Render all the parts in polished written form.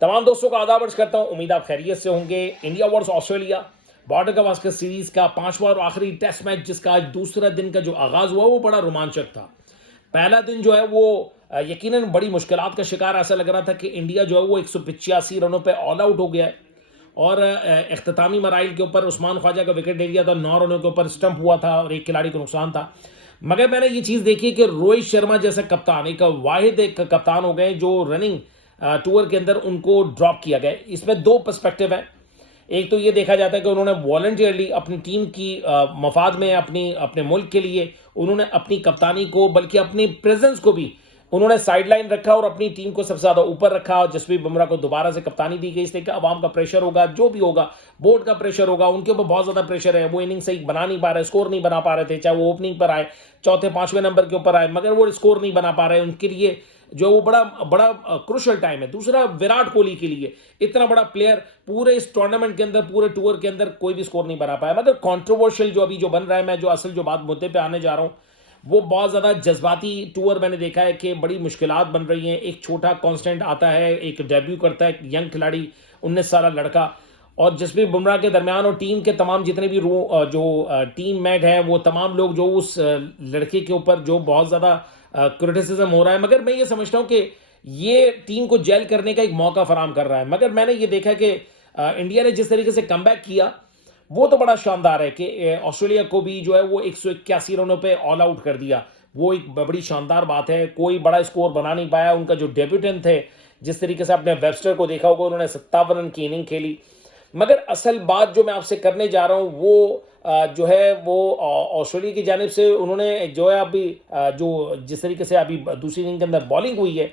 तमाम दोस्तों का आदाब अर्ज करता हूं। उम्मीद आप खैरियत से होंगे। India versus Australia border Gavaskar series का पांचवा और आखिरी टेस्ट मैच, जिसका आज दूसरा दिन का जो आगाज हुआ वो बड़ा रोमांचक था। पहला दिन जो है वो यकीनन बड़ी मुश्किलात का शिकार। ऐसा लग रहा था कि इंडिया जो है वो 185 रनों पे ऑल आउट हो गया है और इख्तितामी मराइल के ऊपर उस्मान ख्वाजा का विकेट ले लिया था। 9 रनों के ऊपर स्टंप हुआ था और एक खिलाड़ी को नुकसान था। मगर मैंने ये चीज़ देखी कि रोहित शर्मा जैसा कप्तान, एक कप्तान हो गए जो रनिंग टूर के अंदर उनको ड्रॉप किया गया। इसमें दो पर्सपेक्टिव है। एक तो ये देखा जाता है कि उन्होंने वॉलंटियरली अपनी टीम की मफाद में, अपने मुल्क के लिए उन्होंने अपनी कप्तानी को, बल्कि अपनी प्रेजेंस को भी उन्होंने साइडलाइन रखा और अपनी टीम को सबसे ज़्यादा ऊपर रखा। और जसप्रीत बुमराह को दोबारा से कप्तानी दी गई, इसलिए कि अवाम का प्रेशर होगा, जो भी होगा, बोर्ड का प्रेशर होगा, उनके ऊपर बहुत ज़्यादा प्रेशर है। वो इनिंग सही बना नहीं पा रहे, स्कोर नहीं बना पा रहे थे, चाहे वो ओपनिंग पर आए, चौथे पांचवें नंबर के ऊपर आए, मगर वो स्कोर नहीं बना पा रहे। उनके लिए जो वो बड़ा बड़ा क्रुशल टाइम है। दूसरा, विराट कोहली के लिए, इतना बड़ा प्लेयर पूरे इस टूर्नामेंट के अंदर, पूरे टूर के अंदर कोई भी स्कोर नहीं बना पाया। मगर कंट्रोवर्शियल जो अभी जो बन रहा है, मैं जो असल जो बात मुद्दे पे आने जा रहा हूँ, वो बहुत ज़्यादा जज्बाती टूर मैंने देखा है कि बड़ी मुश्किलात बन रही हैं। एक छोटा कांस्टेंट आता है, एक डेब्यू करता है, एक यंग खिलाड़ी, 19 साल लड़का, और जसप्रीत बुमराह के दरमियान और टीम के तमाम जितने भी टीम मेट हैं, वो तमाम लोग जो उस लड़के के ऊपर जो बहुत ज़्यादा क्रिटिसिज्म हो रहा है। मगर मैं ये समझता हूँ कि ये टीम को जेल करने का एक मौका फराम कर रहा है। मगर मैंने ये देखा कि इंडिया ने जिस तरीके से कमबैक किया वो तो बड़ा शानदार है कि ऑस्ट्रेलिया को भी जो है वो 181 रनों पे ऑल आउट कर दिया। वो एक बड़ी शानदार बात है। कोई बड़ा स्कोर बना नहीं पाया। उनका जो डेब्यूटेंट थे, जिस तरीके से आपने वेबस्टर को देखा होगा, उन्होंने 57 रन की इनिंग खेली। मगर असल बात जो मैं आपसे करने जा रहा हूँ वो जो है वो ऑस्ट्रेलिया की जानिब से उन्होंने जो है अभी जो जिस तरीके से अभी दूसरी इनिंग के अंदर बॉलिंग हुई है।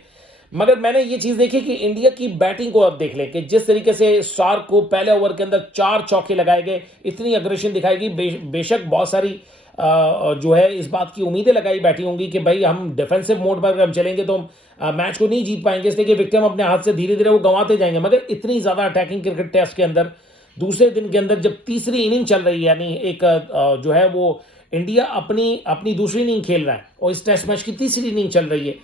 मगर मैंने ये चीज़ देखी कि इंडिया की बैटिंग को अब देख लें कि जिस तरीके से स्टार्क को पहले ओवर के अंदर 4 चौके लगाए गए, इतनी अग्रेशन दिखाई गई। बेशक बहुत सारी जो है इस बात की उम्मीदें लगाई बैठी होंगी कि भाई हम डिफेंसिव मोड पर अगर हम चलेंगे तो हम मैच को नहीं जीत पाएंगे, इसलिए कि विकेट हम अपने हाथ से धीरे धीरे वो गंवाते जाएंगे। मगर इतनी ज़्यादा अटैकिंग क्रिकेट टेस्ट के अंदर दूसरे दिन के अंदर जब तीसरी इनिंग चल रही है, यानी एक जो है वो इंडिया अपनी अपनी दूसरी इनिंग खेल रहा है और इस टेस्ट मैच की तीसरी इनिंग चल रही है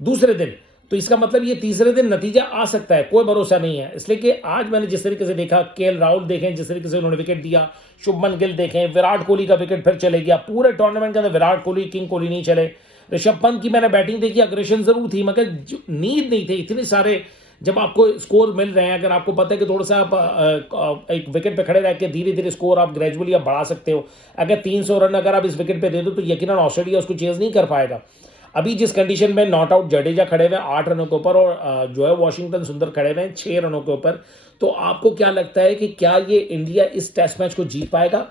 दूसरे दिन, तो इसका मतलब ये तीसरे दिन नतीजा आ सकता है, कोई भरोसा नहीं है। इसलिए कि आज मैंने जिस तरीके से देखा, केएल राहुल देखें जिस तरीके से उन्होंने विकेट दिया, शुभमन गिल देखें, विराट कोहली का विकेट फिर चले गया। पूरे टूर्नामेंट के अंदर विराट कोहली, किंग कोहली नहीं चले। ऋषभ पंत की मैंने बैटिंग देखी, अग्रेशन जरूर थी, मगर नीड नहीं थी। इतने सारे जब आपको स्कोर मिल रहे हैं, अगर आपको पता है कि थोड़ा सा आप एक विकेट पे खड़े रह के धीरे धीरे स्कोर आप ग्रेजुअली आप बढ़ा सकते हो। अगर 300 रन अगर आप इस विकेट पे दे दो तो यकीनन ऑस्ट्रेलिया उसको चेज नहीं कर पाएगा। अभी जिस कंडीशन में नॉट आउट जडेजा खड़े हुए 8 रनों के ऊपर और जो है वॉशिंगटन सुंदर खड़े हुए 6 रनों के ऊपर, तो आपको क्या लगता है कि क्या ये इंडिया इस टेस्ट मैच को जीत पाएगा?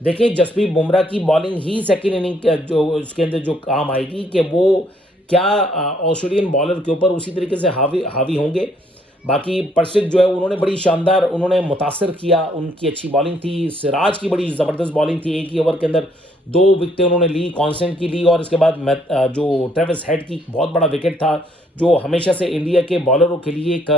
देखिए, जसप्रीत बुमराह की बॉलिंग ही सेकेंड इनिंग जो उसके अंदर जो काम आएगी कि वो क्या ऑस्ट्रेलियन बॉलर के ऊपर उसी तरीके से हावी होंगे। बाकी प्रसिद्ध जो है उन्होंने बड़ी शानदार उन्होंने मुतासर किया, उनकी अच्छी बॉलिंग थी। सिराज की बड़ी ज़बरदस्त बॉलिंग थी, एक ही ओवर के अंदर 2 विकेटें उन्होंने ली, कॉन्स्टेंट की ली, और इसके बाद जो ट्रेविस हेड की बहुत बड़ा विकेट था, जो हमेशा से इंडिया के बॉलरों के लिए एक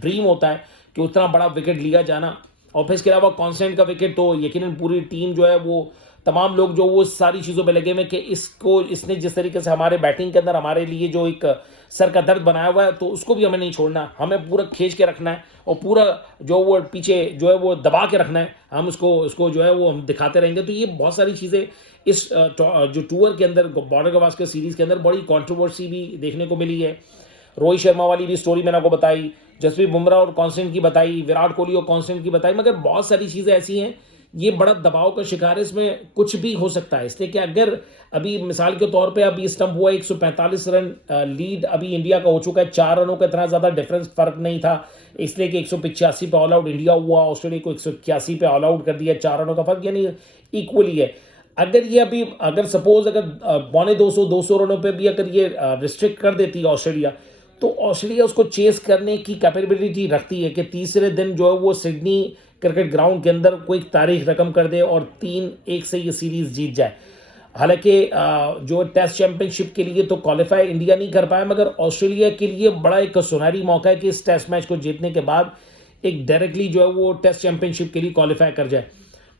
ड्रीम होता है कि उतना बड़ा विकेट लिया जाना। और फिर इसके अलावा कॉन्स्टेंट का विकेट, तो यकीनन पूरी टीम जो है वो तमाम लोग जो वो सारी चीज़ों पे लगे हुए कि इसने जिस तरीके से हमारे बैटिंग के अंदर हमारे लिए जो एक सर का दर्द बनाया हुआ है, तो उसको भी हमें नहीं छोड़ना, हमें पूरा खींच के रखना है और पूरा जो वो पीछे जो है वो दबा के रखना है। हम उसको जो है वो हम दिखाते रहेंगे। तो ये बहुत सारी चीज़ें इस जो टूर के अंदर बॉर्डर गवास्कर सीरीज़ के अंदर बड़ी कॉन्ट्रोवर्सी भी देखने को मिली है। रोहित शर्मा वाली भी स्टोरी मैंने आपको बताई, जसप्रीत बुमराह और कॉन्स्टेंट की बताई, विराट कोहली और कॉन्स्टेंट की बताई, मगर बहुत सारी चीज़ें ऐसी हैं, ये बड़ा दबाव का शिकार है, इसमें कुछ भी हो सकता है। इसलिए कि अगर अभी मिसाल के तौर पे अभी स्टंप हुआ 145 रन लीड अभी इंडिया का हो चुका है, 4 रनों का इतना ज़्यादा डिफरेंस फर्क नहीं था, इसलिए कि 185 पे ऑल आउट इंडिया हुआ, ऑस्ट्रेलिया को 181 पे ऑल आउट कर दिया, 4 रनों का फर्क यानी इक्वली है। अगर ये अगर सपोज अगर 200 रनों पे भी अगर ये रिस्ट्रिक्ट कर देती है ऑस्ट्रेलिया, तो ऑस्ट्रेलिया उसको चेस करने की कैपेबिलिटी रखती है कि तीसरे दिन जो है वो सिडनी क्रिकेट ग्राउंड के अंदर कोई तारीख रकम कर दे और 3-1 से ये सीरीज़ जीत जाए। हालांकि जो टेस्ट चैंपियनशिप के लिए तो क्वालिफाई इंडिया नहीं कर पाया, मगर ऑस्ट्रेलिया के लिए बड़ा एक सुनहरी मौका है कि इस टेस्ट मैच को जीतने के बाद एक डायरेक्टली जो है वो टेस्ट चैंपियनशिप के लिए क्वालिफाई कर जाए।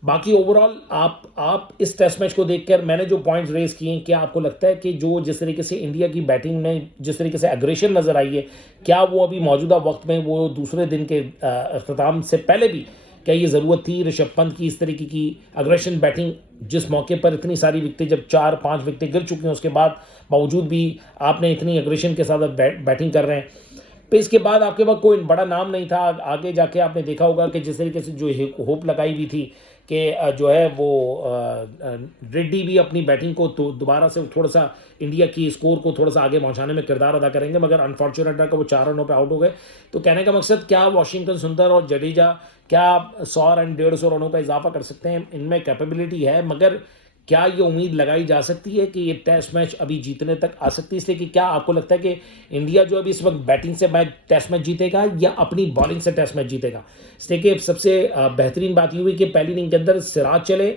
बाकी ओवरऑल आप इस टेस्ट मैच को देखकर मैंने जो पॉइंट्स रेज किए हैं, क्या आपको लगता है कि जो जिस तरीके से इंडिया की बैटिंग में जिस तरीके से एग्रेशन नज़र आई है, क्या वो अभी मौजूदा वक्त में वो दूसरे दिन के अख्ताम से पहले भी क्या ये ज़रूरत थी ऋषभ पंत की इस तरीके की अग्रेशन बैटिंग, जिस मौके पर इतनी सारी विकेटें जब 4-5 विकेटें गिर चुकी हैं उसके बाद बावजूद भी आपने इतनी अग्रेशन के साथ बैटिंग कर रहे हैं। फिर इसके बाद आपके पास कोई बड़ा नाम नहीं था। आगे जाके आपने देखा होगा कि जिस तरीके से जो होप लगाई हुई थी कि जो है वो रेड्डी भी अपनी बैटिंग को तो दोबारा से थोड़ा सा इंडिया की स्कोर को थोड़ा सा आगे पहुंचाने में किरदार अदा करेंगे, मगर अनफॉर्चुनेट है कि वो 4 रनों पे आउट हो गए। तो कहने का मकसद, क्या वाशिंगटन सुंदर और जडेजा क्या 100 रन 150 रनों पर इजाफा कर सकते हैं? इनमें कैपेबिलिटी है, मगर क्या ये उम्मीद लगाई जा सकती है कि ये टेस्ट मैच अभी जीतने तक आ सकती है? इसलिए कि क्या आपको लगता है कि इंडिया जो अभी इस वक्त बैटिंग से मैच टेस्ट मैच जीतेगा या अपनी बॉलिंग से टेस्ट मैच जीतेगा? इसलिए कि सबसे बेहतरीन बात ये हुई कि पहली इनिंग के अंदर सिराज चले,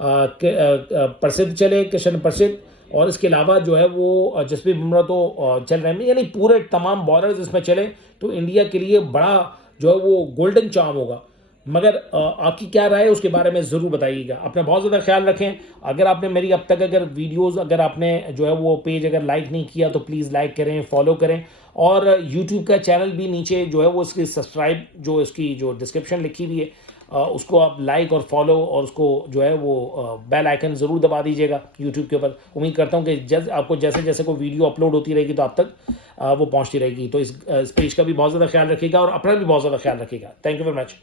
प्रसिद्ध चले, किशन प्रसिद्ध, और इसके अलावा जो है वो जसप्रीत बुमराह तो चल रहे हैं, यानी पूरे तमाम बॉलर्स इसमें चले तो इंडिया के लिए बड़ा जो है वो गोल्डन चार्म होगा। मगर आपकी क्या राय है उसके बारे में ज़रूर बताइएगा। अपना बहुत ज़्यादा ख्याल रखें। अगर आपने मेरी अब तक अगर वीडियोस अगर आपने जो है वो पेज अगर लाइक नहीं किया तो प्लीज़ लाइक करें, फॉलो करें, और यूट्यूब का चैनल भी नीचे जो है वो इसकी सब्सक्राइब जो इसकी जो डिस्क्रिप्शन लिखी हुई है उसको आप लाइक और फॉलो और उसको जो है वो बेल आइकन ज़रूर दबा दीजिएगा यूट्यूब के ऊपर। उम्मीद करता हूँ कि आपको जैसे जैसे कोई वीडियो अपलोड होती रहेगी तो आप तक वो पहुँचती रहेगी। तो इस पेज का भी बहुत ज़्यादा ख्याल रखिएगा और अपना भी बहुत ज़्यादा ख्याल रखिएगा। Thank you very much.